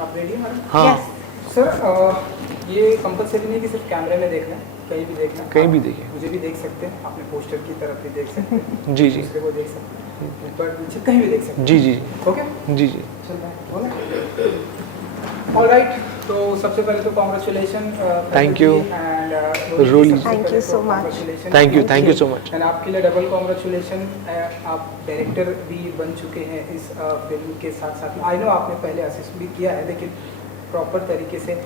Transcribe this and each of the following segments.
आप रेडी हैं मैडम? हाँ सर ये कंपलसरी नहीं कि सिर्फ कैमरे में देखना है, कहीं भी देखना है। कहीं भी देखिए। मुझे भी देख सकते हैं, अपने पोस्टर की तरफ भी देख सकते हैं, जी जी दूसरे को देख सकते हैं, बट मुझे कहीं भी देख सकते हैं। जी जी ओके जी जी। चल रहा है ऑलराइट। तो सबसे पहले तो congratulation Thank you. And Rolly. Thank you so much. Thank you so much. And आपके लिए डबल कॉन्ग्रेचुलेशन। आप डायरेक्टर भी बन चुके हैं इस फिल्म के साथ साथ। आई नो आपने पहले असिस्ट भी किया है, लेकिन प्रॉपर तरीके से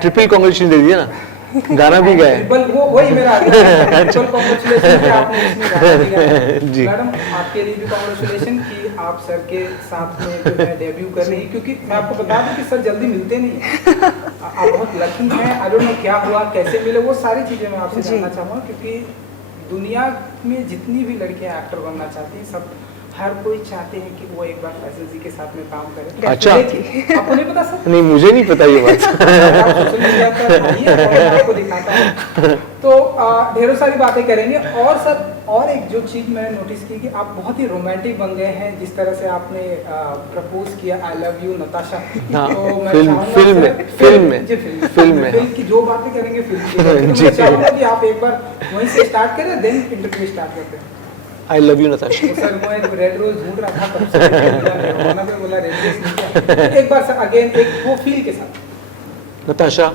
ट्रिपल कॉन्ग्रेचुलेशन दे दिया ना, गाना भी गाया। ट्रिपल वो वही मेरा ट्रिपल कॉन्ग्रेचुलेशन कि आपने इसमें गाना भी गाया। जी। मैडम आपके लिए भी कॉन्ग्रेचुलेशन कि आप सर के साथ में जो है डेब्यू कर रही हैं, क्योंकि मैं आपको बता दूं कि सर जल्दी मिलते नहीं हैं। आप बहुत लकी हैं। आई डोंट नो क्या हुआ, कैसे मिले, वो सारी चीज़ें मैं आपसे जानना चाहूँगा, क्योंकि दुनिया में जितनी भी लड़कियाँ एक्टर बनना चाहती हैं, सब हर कोई चाहते हैं कि वो एक बार फैसल जी के साथ में काम करें। अच्छा। आपको नहीं पता सर? नहीं, मुझे नहीं पता ये बात। आप सोशल मीडिया पर आइए और मैं आपको दिखाता हूँ। तो ढेरों सारी बातें करेंगे। और सर और एक जो चीज़ मैंने नोटिस की कि आप बहुत ही रोमांटिक बन गए हैं, जिस तरह से आपने प्रपोज किया आई लव यू नताशा। हाँ, तो मैं फिल्म चाहूंगा फिल्म सर- में फिल्म में जी, फिल्म में फिल्म की जो बातें करेंगे फिल्म की करेंगे। तो मैं चाहूंगा कि आप एक बार वहीं से स्टार्ट करें, देन इंटरव्यू स्टार्ट करते हैं। I love you Natasha. तो सर मैं रेड रोज ढूंढ रहा था, तब से रोना पे बोला रेड रोज नहीं किया। एक बार सर अगेन एक वो फील के साथ। Natasha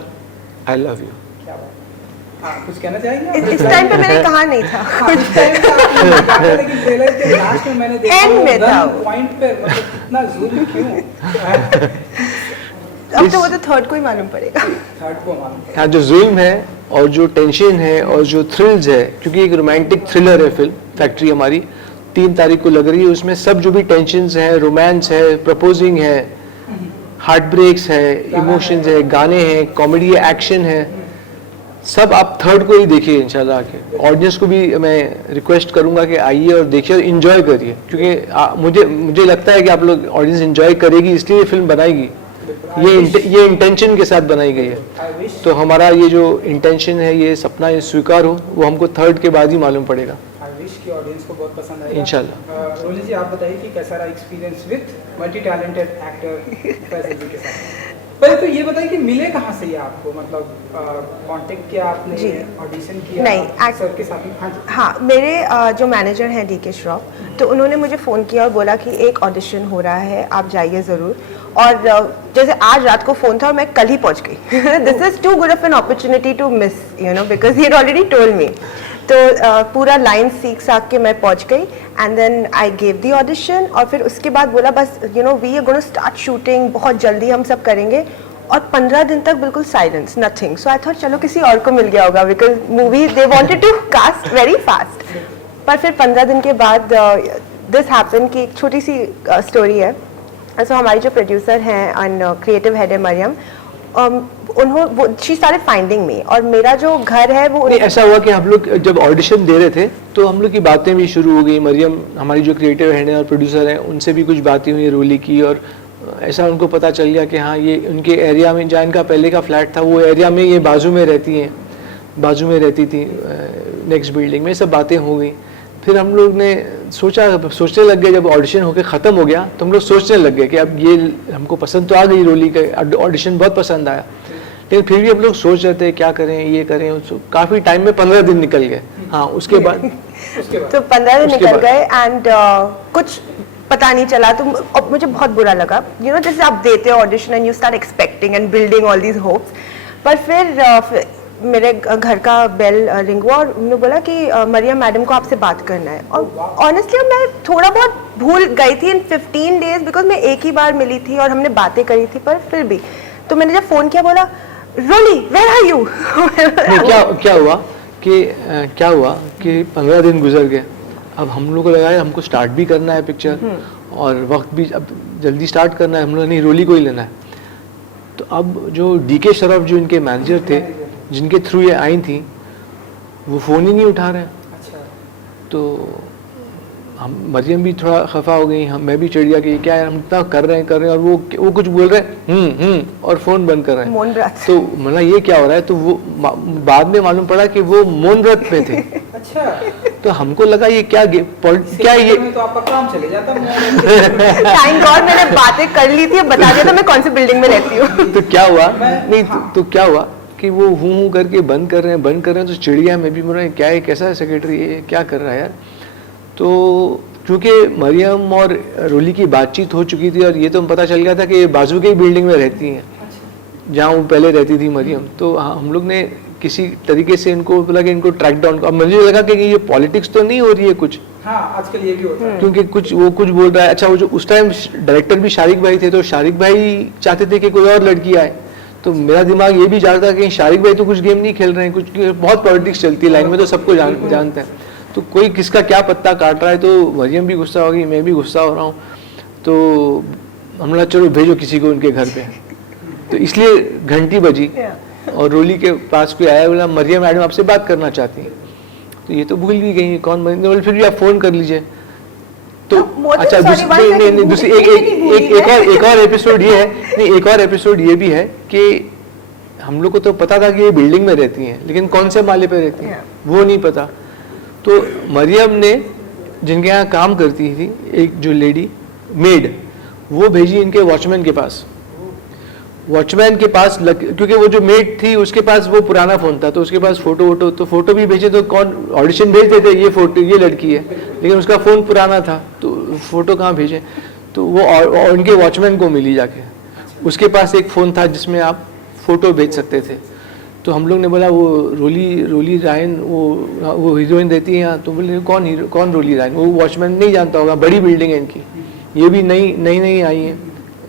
I love you. क्या बात। हाँ कुछ कहना चाहेंगे? इस टाइम पे मैंने कहा नहीं था। हाँ, इस टाइम पे आपने कहा था, लेकिन ट्रेलर के लास्ट में मैंने देखा End में था वो। पॉइंट पे, मतलब कितना जूम क्यों? अब तो वो तो थर्ड को ही मालूम पड़ेगा। थर्ड को मालूम है। हाँ, जो जुल्म है और जो टेंशन है और जो थ्रिल्स है, क्योंकि एक रोमांटिक थ्रिलर है फिल्म फैक्ट्री हमारी 3 तारीख को लग रही है। उसमें सब जो भी टेंशन्स है, रोमांस है, प्रपोजिंग है, हार्ट ब्रेक्स है, इमोशंस है, गाने हैं, कॉमेडी है, एक्शन है, सब आप थर्ड को ही देखिए इंशाल्लाह आके। ऑडियंस को भी मैं रिक्वेस्ट करूंगा कि आइए और देखिए और इन्जॉय करिए, क्योंकि मुझे लगता है कि आप लोग ऑडियंस इन्जॉय करेगी, इसलिए ये फिल्म बनाएगी। ये इंटेंशन के साथ बनाई गई है। आई विश तो हमारा ये जो इंटेंशन है, ये सपना ये स्वीकार हो, वो हमको थर्ड के बाद ही मालूम पड़ेगा की ऑडियंस को बहुत पसंद आएगा इंशाल्लाह। रोली जी आप बताइए कि कैसा रहा experience with multi talented actor Faisal ji के साथ? पहले तो ये बताइए कि मिले कहाँ से ये आपको, मतलब कांटेक्ट किया आपने, जी। ऑडिशन किया? नहीं, सर के साथ में? हाँ जी। हाँ, मेरे जो मैनेजर हैं DK श्रॉफ, तो उन्होंने मुझे फ़ोन किया और बोला कि एक ऑडिशन हो रहा है, आप जाइए ज़रूर। और जैसे आज रात को फ़ोन था और मैं कल ही पहुँच गई। This is too good of an opportunity to miss, you know, because he already told me. तो पूरा लाइन सीख साख के मैं पहुँच गई and then I gave the audition. और फिर उसके बाद बोला बस you know we are gonna start shooting, बहुत जल्दी हम सब करेंगे। और 15 दिन तक बिल्कुल silence, nothing. So I thought चलो किसी और को मिल गया होगा, because movie they wanted to cast very fast. पर फिर 15 दिन के बाद दिस हैपन की एक छोटी सी स्टोरी है। सो हमारी जो प्रोड्यूसर हैं एंड क्रिएटिव हेड है मरियम, उन्होंने शी स्टार्टेड फाइंडिंग मी, और मेरा जो घर है वो नहीं, ऐसा हुआ कि हम लोग जब ऑडिशन दे रहे थे तो हम लोग की बातें भी शुरू हो गई। मरियम हमारी जो क्रिएटिव हेड है और प्रोड्यूसर हैं, उनसे भी कुछ बातें हुई रोली की, और ऐसा उनको पता चल गया कि हाँ ये उनके एरिया में, जहाँ इनका पहले का फ्लैट था वो एरिया में ये बाजू में रहती थी नेक्स्ट बिल्डिंग में। सब बातें हो गई। फिर हम लोग ने सोचने लग गए, जब ऑडिशन होके ख़त्म हो गया तो हम लोग सोचने लग गए कि अब ये हमको पसंद तो आ गई, रोली का ऑडिशन बहुत पसंद आया, लेकिन फिर भी हम लोग सोच रहे थे क्या करें, ये करें। काफ़ी टाइम में 15 दिन निकल गए। हाँ, उसके बाद तो 15 दिन निकल गए एंड कुछ पता नहीं चला। तो मुझे बहुत बुरा लगा, यू नो, जैसे आप देते हो audition and you start expecting and building all these hopes. पर फिर मेरे घर का बेल रिंग हुआ और उन्होंने बोला कि मरियम मैडम को आपसे बात करना है। और ऑनेस्टली मैं थोड़ा बहुत भूल गई थी इन 15 डेज, बिकॉज मैं एक ही बार मिली थी और हमने बातें करी थी। पर फिर भी तो मैंने जब फ़ोन किया बोला रोली वेयर आर यू? क्या हुआ कि 15 दिन गुजर गए। अब हम लोग को लगा हमको स्टार्ट भी करना है पिक्चर, और वक्त भी अब जल्दी स्टार्ट करना है। हम लोग नहीं, रोली को ही लेना है। तो अब जो DK श्रॉफ जो इनके मैनेजर थे, जिनके थ्रू ये आई थी, वो फ़ोन ही नहीं उठा रहे। अच्छा। तो हम, मरियम भी थोड़ा खफा हो गई, मैं भी चिढ़ गया कि क्या है, हम इतना कर रहे हैं और वो कुछ बोल रहे हैं और फ़ोन बंद कर रहे हैं। तो मतलब ये क्या हो रहा है? तो वो बाद में मालूम पड़ा कि वो मौन व्रत में थे। अच्छा। तो हमको लगा ये क्या क्या ये में तो आपका काम चले जाता थैंक गॉड मैंने बातें कर ली थी, बता दिया था मैं कौन सी बिल्डिंग में रहती हूँ। तो क्या हुआ नहीं हाँ। तो क्या हुआ कि वो हूँ करके बंद कर रहे हैं तो चिड़िया में भी बोल रहे हैं क्या है, कैसा सेक्रेटरी ये क्या कर रहा है यार। तो क्योंकि मरियम और रोली की बातचीत हो चुकी थी और ये तो पता चल गया था कि ये बाजू की बिल्डिंग में रहती हैं जहाँ वो पहले रहती थी मरियम। तो हम लोग ने किसी तरीके से इनको बोला कि इनको ट्रैक डाउन। अब मुझे लगा कि ये पॉलिटिक्स तो नहीं हो रही है कुछ, हाँ आजकल ये भी होता है क्योंकि वो कुछ बोल रहा है। अच्छा वो जो उस टाइम डायरेक्टर भी शारिक भाई थे, तो शारिक भाई चाहते थे कि कोई और लड़की आए। तो मेरा दिमाग ये भी जानता था कि शारिक भाई तो कुछ गेम नहीं खेल रहे हैं, कुछ बहुत पॉलिटिक्स चलती है लाइन में, तो सबको जानते हैं। तो कोई किसका क्या पत्ता काट रहा है, तो मरियम भी गुस्सा हो गई, मैं भी गुस्सा हो रहा हूँ। तो हमने चलो भेजो किसी को उनके घर पे। तो इसलिए घंटी बजी और रोली के पास कोई आया, बोला मरियम मैडम आपसे बात करना चाहती हैं। तो ये तो भूल भी गई कौन मरियम, फिर भी आप फोन कर लीजिए। तो अच्छा दूसरी एक और एपिसोड ये है, नहीं एक और एपिसोड ये भी है कि हम लोग को तो पता था कि ये बिल्डिंग में रहती हैं, लेकिन कौन से माले पे रहती हैं वो नहीं पता। तो मरियम ने जिनके यहाँ काम करती थी एक जो लेडी मेड, वो भेजी इनके वॉचमैन के पास। वॉचमैन के पास क्योंकि वो जो मेड थी उसके पास वो पुराना फोन था, तो उसके पास फोटो भी भेजे। तो कौन ऑडिशन भेज देते ये फोटो ये लड़की है, लेकिन उसका फोन पुराना था तो फोटो कहाँ भेजे। तो वो और उनके वॉचमैन को मिली जाके, उसके पास एक फ़ोन था जिसमें आप फ़ोटो भेज सकते थे। तो हम लोग ने बोला वो रोली रायन वो हीरोइन रहती है यहाँ। तो बोले कौन रोली रायन, वो वॉचमैन नहीं जानता होगा, बड़ी बिल्डिंग है इनकी, ये भी नई आई है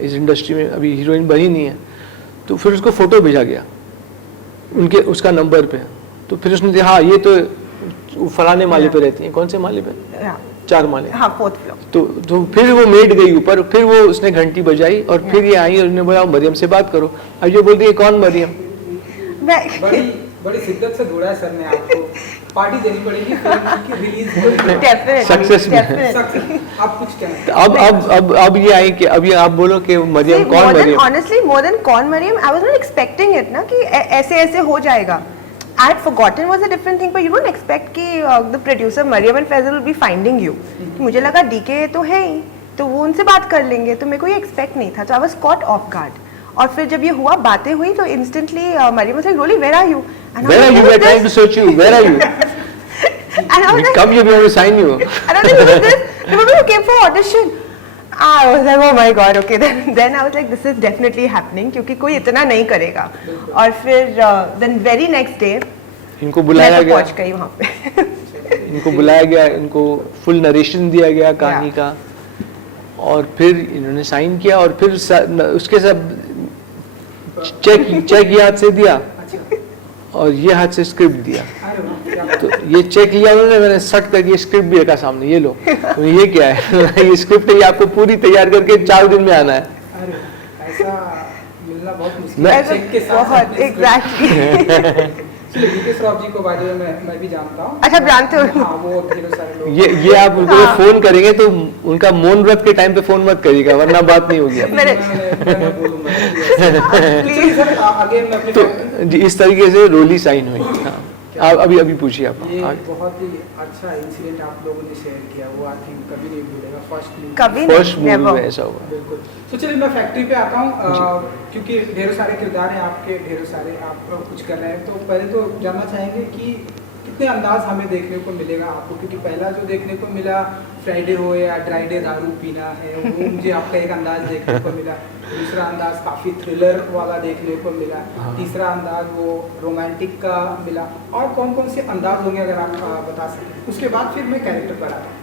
इस इंडस्ट्री में, अभी हीरोइन बनी नहीं है। तो फिर उसको फ़ोटो भेजा गया उसका नंबर पे। तो फिर उसने देखा हाँ ये तो फलाने माले पे रहती हैं। कौन से माले पे? 4 माले, हाँ 4th फ्लोर। तो फिर वो मेड गई ऊपर, फिर वो उसने घंटी बजाई और फिर ये आई और उन्होंने बोला मरियम से बात करो। अब ये बोलती है कौन मरियम? बड़ी शिद्दत से ढूंढा है सर ने आपको, पार्टी देनी पड़ेगी फिल्म की रिलीज सक्सेस में। अब कुछ टाइम अब ये आई कि अब ये आप बोलो कि मरियम कौन मरियम? Honestly, more than कौन Maryam, I was not expecting it ना कि ऐसे हो जाएगा। I had forgotten was a different thing, but you don't expect कि the producer Mariam and Faisal will be finding you। मुझे लगा DK तो है ही, तो वो उनसे बात कर लेंगे, तो मेरे को ये एक्सपेक्ट नहीं था। तो I was caught off guard। और फिर जब ये हुआ, बातें हुई, तो instantly Mariam was like, Rolly, where are you? Where are you? We are trying to search you. Where are you? And I was like, come here, we want to sign you. And I was like, who is this? Remember you came for audition? I was like, oh my god, okay. Then I was like, this is definitely happening, क्योंकि कोई इतना नहीं करेगा। और फिर then very next day इनको बुलाया गया, पहुंच गई वहाँ पे। इनको बुलाया गया, इनको फुल नरेशन दिया गया कहानी का, और फिर इन्होंने साइन किया और फिर उसके सब चेक ये हाथ से दिया और ये हाथ से स्क्रिप्ट दिया। तो ये चेक लिया उन्होंने, मैंने सट करके स्क्रिप्ट भी रखा सामने, ये लो। तो ये क्या है? ये स्क्रिप्ट है, ये आपको पूरी तैयार करके 4 दिन में आना है। अरे ऐसा मिलना बहुत मुश्किल है चेक के साथ। बहुत एग्जैक्टली। डीके श्रॉफ जी को बारे में मैं भी जानता हूँ। अच्छा जानते हो? हाँ वो ढेरों सारे लोग। ये आप उनको फोन करेंगे तो उनका मौन व्रत के टाइम पे फोन मत करिएगा, वरना बात नहीं होगी। मैं बोलूँगा सर आगे मैं अपनी तो जी इस तरीके से रोली साइन हुई। हाँ आप अभी पूछिए आप। ये बहुत ही अच्छा इंसिडेंट आप लोगों ने शेयर किया, वो आई थिंक कभी नहीं भूलेगा। फर्स्ट मूवी में ऐसा हुआ। बिल्कुल। तो चलिए मैं फैक्ट्री पे आता हूँ, क्योंकि ढेरों सारे किरदार हैं आपके, ढेरों सारे आप कुछ कर रहे हैं। तो पहले तो जानना चाहेंगे कि कितने अंदाज हमें देखने को मिलेगा आपको, क्योंकि पहला जो देखने को मिला फ्राइडे हो या ड्राई डे दारू पीना है, वो मुझे आपका एक अंदाज देखने को मिला। दूसरा अंदाज काफ़ी थ्रिलर वाला देखने को मिला। तीसरा अंदाज वो रोमांटिक का मिला। और कौन कौन से अंदाज होंगे अगर आप बता सकें, उसके बाद फिर मैं कैरेक्टर पर आता हूँ।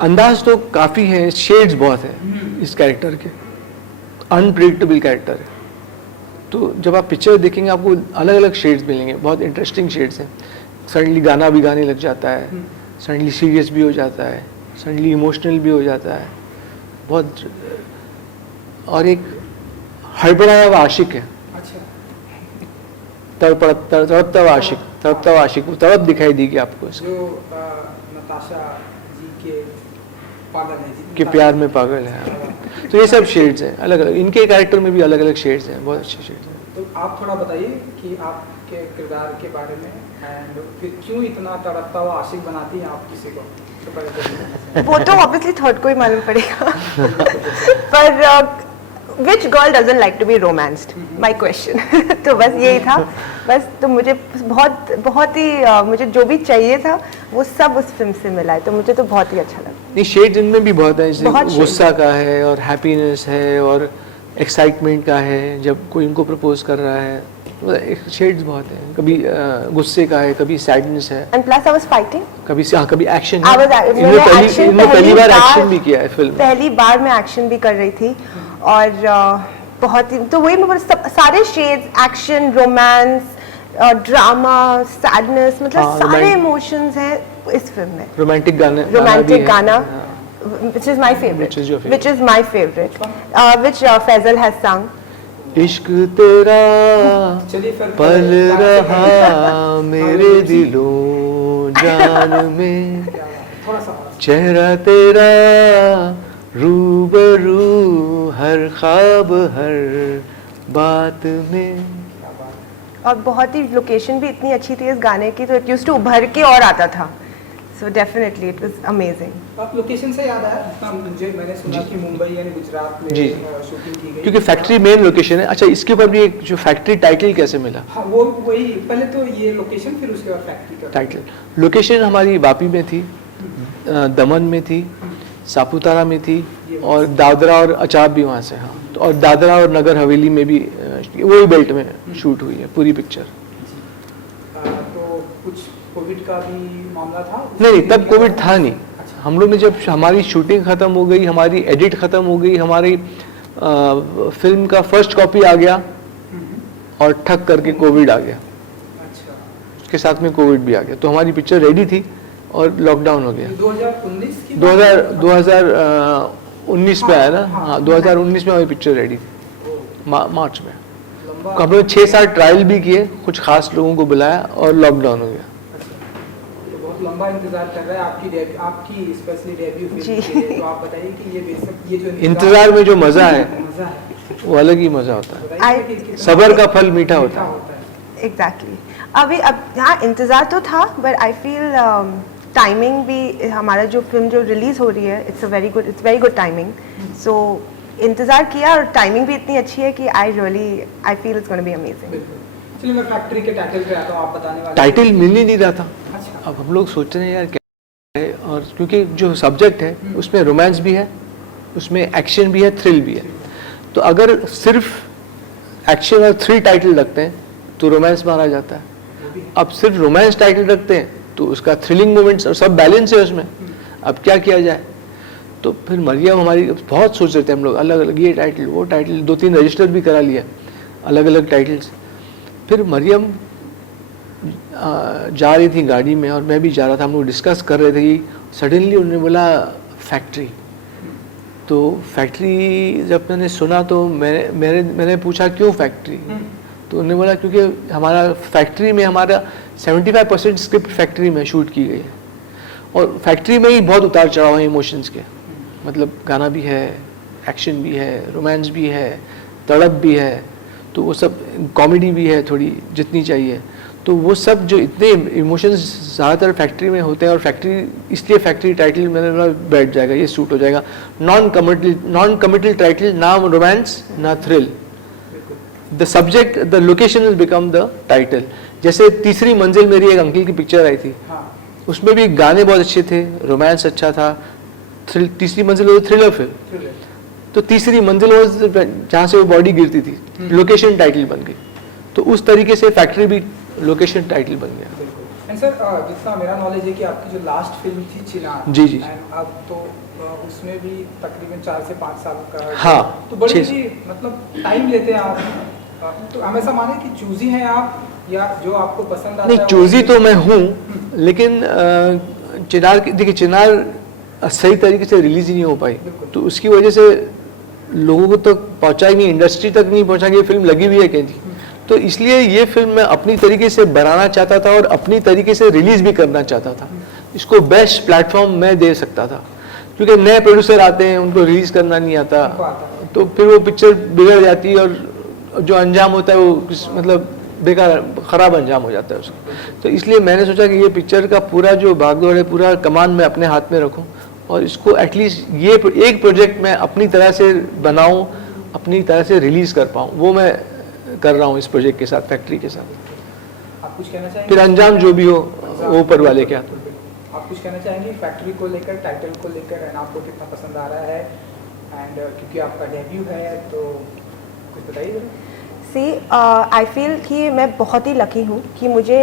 अंदाज तो काफ़ी है, शेड्स बहुत है इस कैरेक्टर के, अनप्रेडिक्टेबल कैरेक्टर है। तो जब आप पिक्चर देखेंगे आपको अलग अलग शेड्स मिलेंगे, बहुत इंटरेस्टिंग शेड्स हैं। सडनली गाना भी गाने लग जाता है, सडनली सीरियस भी हो जाता है, सडनली इमोशनल भी हो जाता है बहुत। और एक हड़बड़ाया हुआ आशिक है। अच्छा। तड़पता आशिक, वो तड़प दिखाई देगी आपको जो नताशा जी के पागल है, के प्यार में पागल है। तो ये सब शेड्स हैं अलग अलग, इनके कैरेक्टर में भी अलग अलग शेड्स हैं, बहुत अच्छे शेड्स हैं। तो आप थोड़ा बताइए कि आपके किरदार के बारे में एंड फिर क्यों इतना तड़पता हुआ आशिक बनाती हैं आप किसी को? तो पहले वो तो ऑब्वियसली थर्ड को ही मालूम पड़ेगा पर which girl doesn't like to be romanced, my question तो बस यही था। बस तो मुझे बहुत ही मुझे जो भी चाहिए था वो सब उस फिल्म से मिला है, तो मुझे तो बहुत ही अच्छा लगा। नहीं, शेड्स इनमें भी बहुत है, जैसे बहुत गुस्सा का है और हैप्पीनेस है और एक्साइटमेंट का है जब कोई इनको प्रपोज कर रहा है, शेड्स बहुत हैं। कभी गुस्से का है, कभी सैडनेस है, and plus I was fighting, कभी एक्शन I was- है। मैंने action इन्होंने पहली बार बार- एक्शन भी किया है फिल्म में। पहली बार मैं एक्शन भी कर रही थी और बहुत ही तो वही मैं सारे shades, action, romance, drama, sadness, मतलब हाँ, सारे इमोशंस हैं इस फिल्म में। रोमांटिक रोमांटिक गाना हाँ। which is my favorite, Which is your favorite? which is my favorite, which Faisal has sung. इश्क तेरा चलिए फिर पल रहा मेरे दिलों जान में, थोड़ा सा और। चेहरा तेरा रूबरू हर ख्वाब हर बात में। और बहुत ही लोकेशन भी इतनी अच्छी थी इस गाने की, तो इट यूज्ड टू उभर के और आता था, so definitely it was amazing. आप लोकेशन से याद आया, जितना मुझे मैंने सुना कि मुंबई यानी गुजरात में जी। शूटिंग की गई, क्योंकि फैक्ट्री मेन लोकेशन है। अच्छा, इसके ऊपर भी एक जो फैक्ट्री टाइटल कैसे मिला? हाँ वो वही पहले तो ये लोकेशन फिर उसके बाद फैक्ट्री का टाइटल लोकेशन हमारी वापी में थी, दमन में थी, सापुतारा में थी और दादरा और अचाब भी वहाँ से। हाँ, तो और दादरा और नगर हवेली में भी वही बेल्ट में शूट हुई है पूरी पिक्चर। तो कुछ कोविड का भी मामला था? नहीं, तब कोविड था नहीं। हम लोग ने जब हमारी शूटिंग खत्म हो गई, हमारी एडिट खत्म हो गई, हमारी फिल्म का फर्स्ट कॉपी आ गया और ठक करके कोविड आ गया, अच्छा, उसके साथ में कोविड भी आ गया। तो हमारी पिक्चर रेडी थी और लॉकडाउन हो गया। 2019 की 2019 में आया ना। हाँ, 2019 में हमारी पिक्चर रेडी थी, मार्च में। लंबा हम लोग 6-7 ट्रायल भी किए, कुछ खास लोगों को बुलाया और लॉकडाउन हो गया। तो बहुत लंबा इंतजार कर रहा है आपकी स्पेशली डेब्यू फिल्म जी। के लिए। तो आप बताइए कि ये बेशक ये जो इंतजार में जो मजा है मजा है, वो अलग ही मजा होता है। बताइए कि कितना सबर का फल मीठा होता है। एग्जैक्टली अब हाँ इंतज़ार तो था, बट आई फील टाइमिंग भी हमारा जो फिल्म जो रिलीज़ हो रही है इट्स वेरी गुड टाइमिंग। सो इंतज़ार किया और टाइमिंग भी इतनी अच्छी है कि I feel it's gonna be amazing. बिल्कुल। चलिए मैं फैक्ट्री के टाइटल पे आता हूँ, आप बताने वाले टाइटल मिल ही नहीं रहा था। अच्छा, अब हम लोग सोच रहे हैं यार क्या है, और क्योंकि जो सब्जेक्ट है उसमें रोमांस भी है, उसमें एक्शन भी है, थ्रिल भी है। तो अगर सिर्फ एक्शन और थ्रिल टाइटल रखते हैं तो रोमांस मारा जाता है। वो भी अब सिर्फ रोमांस टाइटल रखते हैं तो उसका थ्रिलिंग मोमेंट्स और सब बैलेंस है उसमें। अब क्या किया जाए, तो फिर मरियम हमारी बहुत सोच रहे थे हम लोग, अलग अलग ये टाइटल वो टाइटल, 2-3 रजिस्टर भी करा लिया अलग अलग टाइटल्स। फिर मरियम जा रही थी गाड़ी में और मैं भी जा रहा था, हम लोग डिस्कस कर रहे थे कि सडनली उन्होंने बोला फैक्ट्री। तो फैक्ट्री जब मैंने सुना तो मैंने पूछा क्यों फैक्ट्री, तो उन्होंने बोला क्योंकि हमारा फैक्ट्री में हमारा 75% स्क्रिप्ट फैक्ट्री में शूट की गई है और फैक्ट्री में ही बहुत उतार चढ़ाव है इमोशंस के, मतलब गाना भी है, एक्शन भी है, रोमांस भी है, तड़प भी है, तो वो सब कॉमेडी भी है थोड़ी जितनी चाहिए। तो वो सब जो इतने इमोशंस ज़्यादातर फैक्ट्री में होते हैं और फैक्ट्री इसलिए फैक्ट्री टाइटल मैंने बोला बैठ जाएगा, ये सूट हो जाएगा। नॉन कमिटल टाइटल, ना रोमांस ना thrill, the subject the location will become the title. जैसे तीसरी मंजिल मेरी एक अंकल की पिक्चर आई थी, हाँ, उसमें भी गाने बहुत अच्छे थे, रोमांस अच्छा था, तीसरी मंजिल वो थ्रिलर फिल्म। थ्रिलर। तो तीसरी मंजिल वो जहाँ से वो बॉडी गिरती थी, लोकेशन टाइटल बन गई। तो उस तरीके से फैक्ट्री भी लोकेशन टाइटल बन गया। बिल्कुल। एंड सर जितना मेरा नॉलेज है कि आपकी जो लास्ट फिल्म थी चिनार, जी, जी। एंड अब तो उसमें भी तकरीबन 4 से 5 साल का, हाँ, तो बड़ी 6 ही मतलब टाइम लेते हैं आप। तो हमेशा माने कि चूजी हैं आप या जो आपको पसंद आता नहीं, है चूजी तो मैं हूँ, लेकिन चिनार देखिए चिनार सही तरीके से रिलीज ही नहीं हो पाई, बिल्कुल। तो उसकी वजह से लोगों को तक पहुँचा ही नहीं, इंडस्ट्री तक नहीं पहुँचा कि ये फिल्म लगी हुई है कहीं। तो इसलिए ये फिल्म मैं अपनी तरीके से बनाना चाहता था और अपनी तरीके से रिलीज भी करना चाहता था। इसको बेस्ट प्लेटफॉर्म मैं दे सकता था, क्योंकि नए प्रोड्यूसर आते हैं उनको रिलीज करना नहीं आता, उनको आता है। तो फिर वो पिक्चर बिगड़ जाती है और जो अंजाम होता है वो मतलब बेकार ख़राब अंजाम हो जाता है उसका। तो इसलिए मैंने सोचा कि ये पिक्चर का पूरा जो भागदौड़ है, पूरा कमान मैं अपने हाथ में रखूं और इसको एटलीस्ट ये एक प्रोजेक्ट मैं अपनी तरह से बनाऊं, अपनी तरह से रिलीज़ कर पाऊं, वो मैं कर रहा हूं इस प्रोजेक्ट के साथ, फैक्ट्री के साथ। आप कुछ कहना चाहेंगे? फिर अंजाम जो भी हो वो ऊपर वाले के हाथ में। आप कुछ कहना चाहेंगे फैक्ट्री को लेकर, टाइटल को लेकर, एंड आपको कितना पसंद आ रहा है? एंड क्योंकि आपका डेब्यू है तो कुछ बताइए जरा। सी आई फील कि मैं बहुत ही लकी हूँ कि मुझे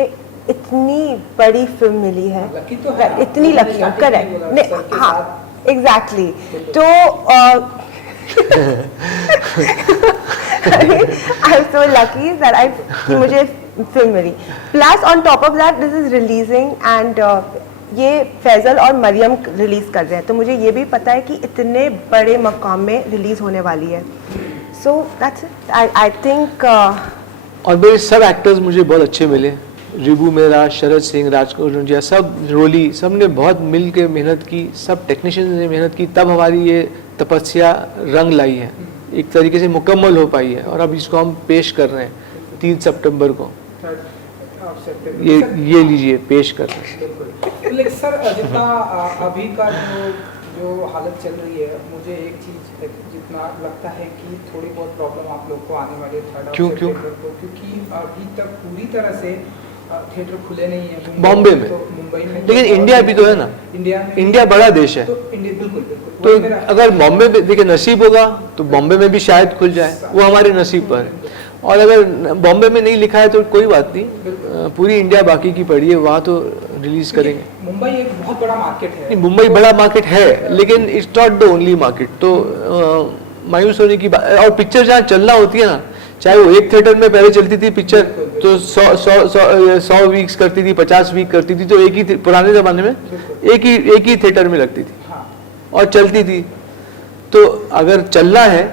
इतनी बड़ी फिल्म मिली है। लकी तो है, इतनी लकी हूँ, करेक्ट, हाँ एग्जैक्टली। तो I am so lucky that कि मुझे फिल्म मिली। Plus on top of that this is releasing and ये फैजल और मरियम रिलीज कर रहे हैं, तो मुझे ये भी पता है कि इतने बड़े मकाम में रिलीज होने वाली है। So that's it, I think. और मेरे सब एक्टर्स मुझे बहुत अच्छे मिले, रिबू मेरा, शरद सिंह, राजकोट रुंजिया, सब रोली, सब ने बहुत मिल के मेहनत की, सब टेक्नीशियंस ने मेहनत की, तब हमारी ये तपस्या रंग लाई है, एक तरीके से मुकम्मल हो पाई है। और अब इसको हम पेश कर रहे हैं 3 सितंबर को, ये लीजिए पेश कर रहे हैं। लेकिन सर जितना अभी का जो हालत चल रही है, मुझे एक चीज़ जितना लगता है कि थोड़ी बहुत प्रॉब्लम आप लोग को आने वाली है क्यों क्योंकि अभी तक पूरी तरह से थिएटर खुले नहीं है बॉम्बे में, तो मुंबई में, लेकिन इंडिया भी तो है ना, इंडिया बड़ा देश है, तो इंडिया बिल्कुल तो अगर बॉम्बे में देखिए नसीब होगा तो बॉम्बे में भी शायद खुल जाए, वो हमारे नसीब पर है। और अगर बॉम्बे में नहीं लिखा है तो कोई बात नहीं, पूरी इंडिया बाकी की पड़ी है, वहाँ तो रिलीज करेंगे। मुंबई एक बहुत बड़ा मार्केट है। मुंबई बड़ा मार्केट है, लेकिन it's not the only market. तो मायूस होने की बात, और पिक्चर जहाँ चलना होती है ना, चाहे वो एक थिएटर में पहले चलती थी पिक्चर तो 100 वीक्स करती थी, 50 वीक करती थी, तो एक ही पुराने ज़माने में एक ही थिएटर में लगती थी और चलती थी। तो अगर चलना है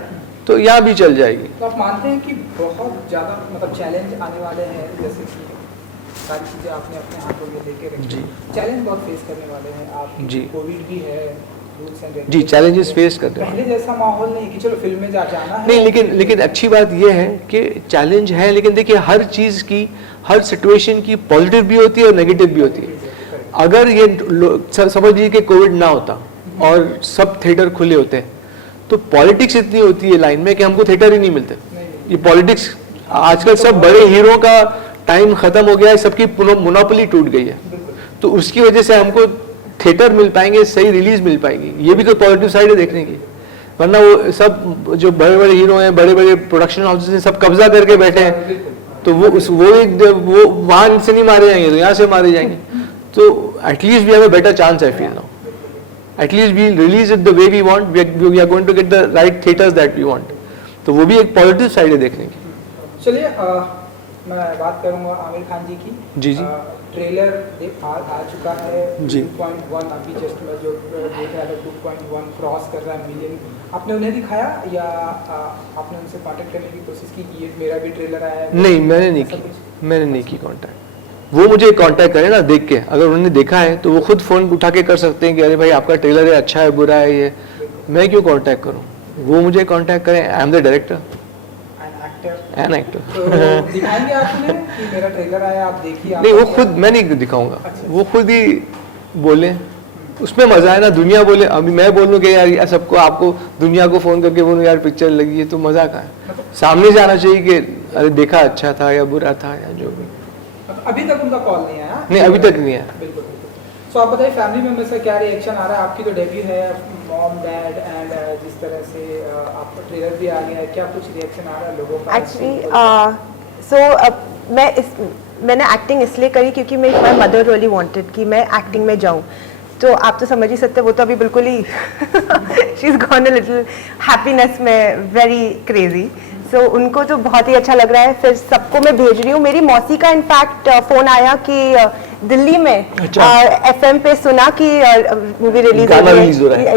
तो यहाँ भी चल जाएगी। तो आप मानते हैं कि बहुत ज़्यादा मतलब चैलेंज आने वाले हैं, जैसे कि सारी चीज़ें आपने अपने हाथों में लेके रखी, चैलेंज बहुत फेस करने वाले हैं आप जी, कोविड भी है, जी चैलेंजेस फेस करते हैं, पहले जैसा माहौल नहीं कि चलो फिल्म में जाना है नहीं, लेकिन अच्छी बात यह है कि चैलेंज है, लेकिन देखिए हर चीज़ की, हर सिचुएशन की पॉजिटिव भी होती है और नेगेटिव भी होती है। अगर ये समझ लीजिए कि कोविड ना होता और सब थिएटर खुले होते तो पॉलिटिक्स इतनी होती है लाइन में कि हमको थिएटर ही नहीं मिलते। ये पॉलिटिक्स आजकल सब बड़े हीरो का टाइम खत्म हो गया है, सबकी मोनोपोली टूट गई है, तो उसकी वजह से हमको थिएटर मिल पाएंगे, सही रिलीज मिल पाएगी, ये भी तो पॉजिटिव साइड है देखने की। वरना वो सब जो बड़े बड़े हीरो हैं, बड़े बड़े प्रोडक्शन हाउसेस हैं, सब कब्जा करके बैठे हैं, तो वो वहां से नहीं मारे जाएंगे तो यहाँ से मारे जाएंगे। तो at least we have a better chance I feel now, at least we'll release it the way we want, we are going to get the right theaters that we want, तो वो भी एक पॉजिटिव साइड है देखने की। चलिए मैं बात करूंगा आमिर खान जी की। जी ट्रेलर आ चुका है जी 2.1, अभी जस्ट मैं जो देख रहा था 2.1 क्रॉस कर रहा है मिलियन। आपने उन्हें दिखाया या आपने उनसे कांटेक्ट करने की कोशिश की कि ये मेरा भी ट्रेलर आया है? नहीं, मैंने नहीं की कांटेक्ट। वो मुझे कांटेक्ट करें ना देख के, अगर उन्होंने देखा है तो वो खुद फोन उठा के कर सकते हैं कि अरे भाई आपका ट्रेलर है, अच्छा है, बुरा है, ये मैं क्यों कांटेक्ट करूं? वो मुझे कांटेक्ट करें, I am the director an actor. तो दिखाएंगे आप उन्हें कि मेरा ट्रेलर आया, आप देखिए? नहीं, वो खुद, मैं नहीं दिखाऊंगा, वो खुद ही बोले, उसमें मजा है ना, दुनिया बोले। अभी मैं बोलूँ कि यार सबको, आपको दुनिया को फोन करके बोलूँ यार पिक्चर लगी है, तो मजा कहाँ है? सामने से आना चाहिए कि अरे देखा, अच्छा था या बुरा था या जो भी। अभी तक उनका कॉल नहीं आया? नहीं, अभी तक नहीं आया। बिल्कुल। सो आप बताइए फैमिली मेंबर से क्या रिएक्शन आ रहा है? आपकी तो डेब्यू है, मॉम डैड एंड जिस तरह से आपका ट्रेलर भी आ गया है, क्या कुछ रिएक्शन आ रहा है लोगों का? एक्चुअली मैंने एक्टिंग इसलिए करी क्योंकि माय मदर रियली वांटेड कि मैं एक्टिंग में जाऊँ, तो आप तो समझ ही सकते, वो तो अभी बिल्कुल ही she is gone a little happiness में वेरी क्रेजी। सो उनको तो बहुत ही अच्छा लग रहा है। फिर सबको मैं भेज रही हूँ। मेरी मौसी का इनफैक्ट फोन आया कि दिल्ली में FM पे सुना कि मूवी रिलीज हो रही है,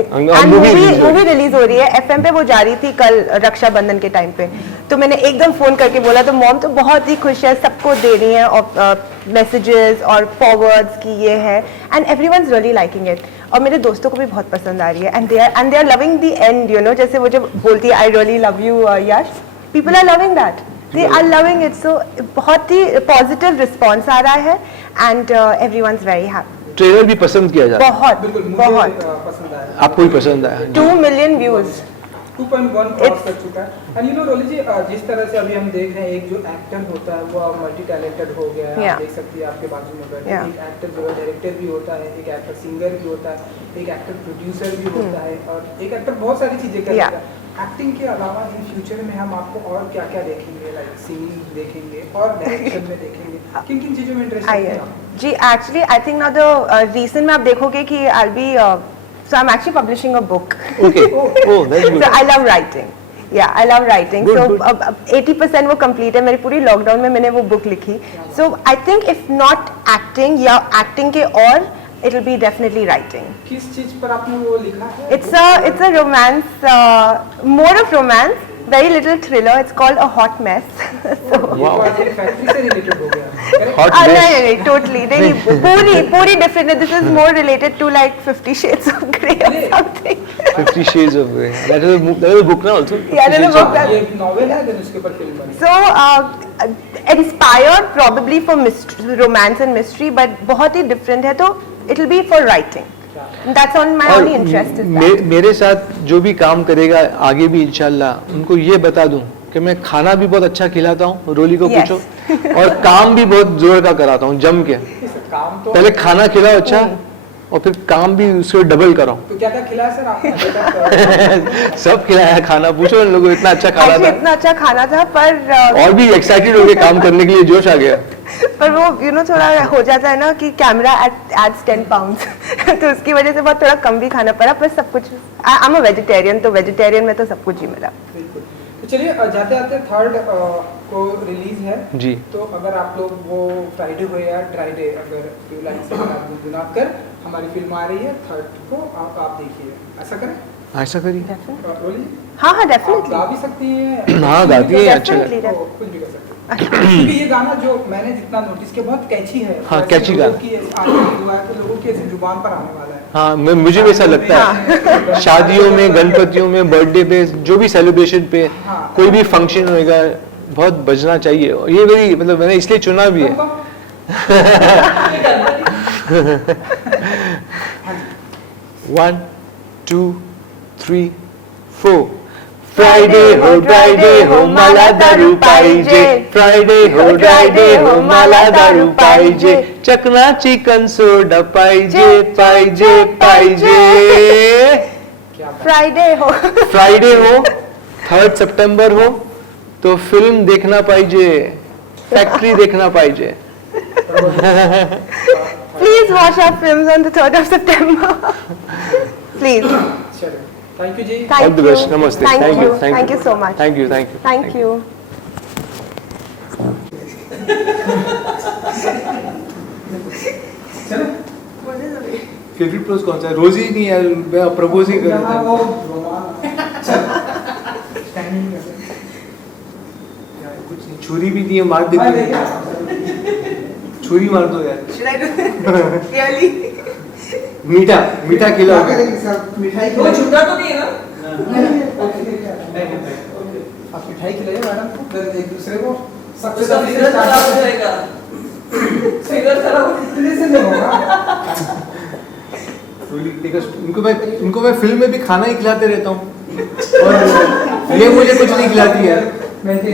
मूवी रिलीज हो रही है FM पे। वो जा रही थी कल रक्षाबंधन के टाइम पे, तो मैंने एकदम फोन करके बोला, तो मॉम तो बहुत ही खुश है, सबको दे रही है और मैसेजेस और फॉरवर्ड्स की ये है, and everyone's really liking it. और मेरे दोस्तों को भी बहुत पसंद आ रही है, and they are loving the end, you know, जैसे वो जब बोलती है I really love you Yash, people are loving that. They are loving it, so बहुत ही पॉजिटिव रिस्पॉन्स आ रहा है and everyone is very happy. Trailer भी पसंद किया जा रहा है, बहुत बिल्कुल मुझे बहुत पसंद आया। आपको भी पसंद आया? 2 मिलियन व्यूज। 2.1 क्रॉस कर चुका है। एंड यू नो रोली जी, जिस तरह से अभी हम देख रहे हैं, एक जो एक्टर होता है वो मल्टी टैलेंटेड हो गया है। आप देख सकती है आपके बाजू में बैठे, एक एक्टर जो है डायरेक्टर भी होता है, एक एक्टर सिंगर भी होता है, एक एक्टर प्रोड्यूसर भी होता है, और एक एक्टर बहुत सारी चीजें करता है। एक्टिंग के अलावा इन फ्यूचर में हम आपको और क्या क्या देखेंगे? लाइक सिंगिंग देखेंगे और डायरेक्शन में देखेंगे, किन किन चीजों में इंटरेस्ट है आप? जी actually I think now the recent में आप देखोगे कि I be so I'm actually publishing a book. Okay. Oh, that's good. So I love writing. Yeah, I love writing. Good, so good. 80% वो complete है, मेरी पूरी लॉकडाउन में मैंने वो बुक लिखी. So I think if not acting या acting के और it will be definitely writing. किस चीज पर आपने वो लिखा है? It's a romance, more of romance, very little thriller. It's called A Hot Mess. So Wow. Factory से रिलेटेड हो गया। Hot mess. नहीं, totally नहीं, पूरी different है. This is more related to like 50 Shades of Grey or something. 50 Shades of Grey. That is a book now also. Yeah, that is a 50 book. Shades ये एक novel है, then उसके ऊपर film बनी। So inspired probably for mystery, romance and mystery, but बहुत ही different है, तो it will be for writing. That's on my और only interest is that. मेरे साथ जो भी काम करेगा आगे भी इंशाल्लाह उनको ये बता दूं कि मैं खाना भी बहुत अच्छा खिलाता हूँ, रोली को Yes. पूछो, और काम भी बहुत जोर का कराता हूँ जम के। काम तो पहले खाना खिलाओ अच्छा, और फिर काम भी उसको डबल कराओ। तो क्या क्या खिलाया सर आपने? सब खिलाया खाना, पूछो उन लोगों को, इतना अच्छा खाना Actually था, इतना अच्छा खाना था, पर और भी एक्साइटेड हो गए काम करने के लिए, जोश आ गया। पर वो थोड़ा हो जाता है ना कि कैमरा एड्स 10 पाउंड्स तो उसकी वजह से बहुत थोड़ा कम भी खाना पड़ा, पर सब कुछ आई एम अ वेजिटेरियन, तो वेजिटेरियन में तो सब कुछ ही मिला। बिल्कुल। तो चलिए जाते जाते 3rd को रिलीज है जी। तो अगर आप लोग वो फ्राइडे हो या ड्राइडे, अगर फ्यू लाइन से गुनगुना कर हमारी फिल्म आ रही है 3rd को, आप देखिए, ऐसा करें? ऐसा करिए। रोली हाँ आप डेफिनेटली। गा भी सकती हैं। हाँ, गाती है, अच्छा Definitely, लगता तो कुछ भी कर सकते हैं। क्योंकि ये गाना जो मैंने जितना नोटिस किया बहुत कैची है। हाँ, वैसे catchy लोगों गाना। की आने की दुआ है तो लोगों की ऐसी जुबान पर आने वाला है। हाँ, मुझे भी ऐसा लगता है, शादियों में, गणपतियों में, बर्थडे पे, जो भी सेलिब्रेशन पे, हाँ। कोई भी फंक्शन होएगा, बहुत बजना चाहिए। और ये मेरी मतलब मैंने इसलिए चुना भी है। 1 2 3 4 फ्राइडे हो मला दारू पाहिजे, फ्राइडे हो मला दारू पाहिजे, चकना चिकन सोडा पाहिजे पाहिजे पाहिजे। फ्राइडे हो 3rd सितंबर हो तो फिल्म देखना पाहिजे, फैक्ट्री देखना पाहिजे। Please watch our films on the 3rd of September. Please. चलो, थैंक यू जी। Thank All the best. you. Namaste. Thank you. Thank Thank you so much. Thank you. Thank you. Thank you. चलो। Favourite pose कौन सा है? रोज ही नहीं यार, मैं propose ही कर रहा हाँ, था। वो रोमान। चलो, स्टैंडिंग कर सकते हैं। यार कुछ नहीं, छुरी भी नहीं है, मार हाँ, देते देखिए। छुरी मार दो यार। Should I do it? Really? मीठा खिलाओ। मिठाई वो छूटा तो नहीं है ना? आप मिठाई खिलाइए मैडम को, फिर एक दूसरे को सबसे उसका पहले फिगर खराब हो जाएगा। फिगर खराब हो इतने से नहीं होगा। उनको मैं फिल्म में भी खाना ही खिलाते रहता हूँ, और ये मुझे कुछ नहीं खिलाती है,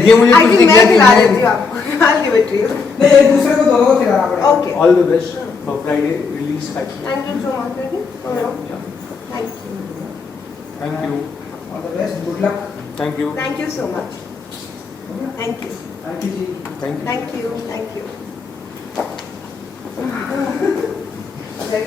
ये मुझे कुछ नहीं खिलाती है। आपको। I'll give it to you. नहीं, एक दूसरे को दोनों को खिलाना पड़ेगा। Okay. All the best for Friday release factory. Thank you so much, baby. Thank you. Thank you, all the best, good luck. Thank you, Thank you so much. Thank you. Thank you जी। Thank you. Thank you. Thank you. Okay.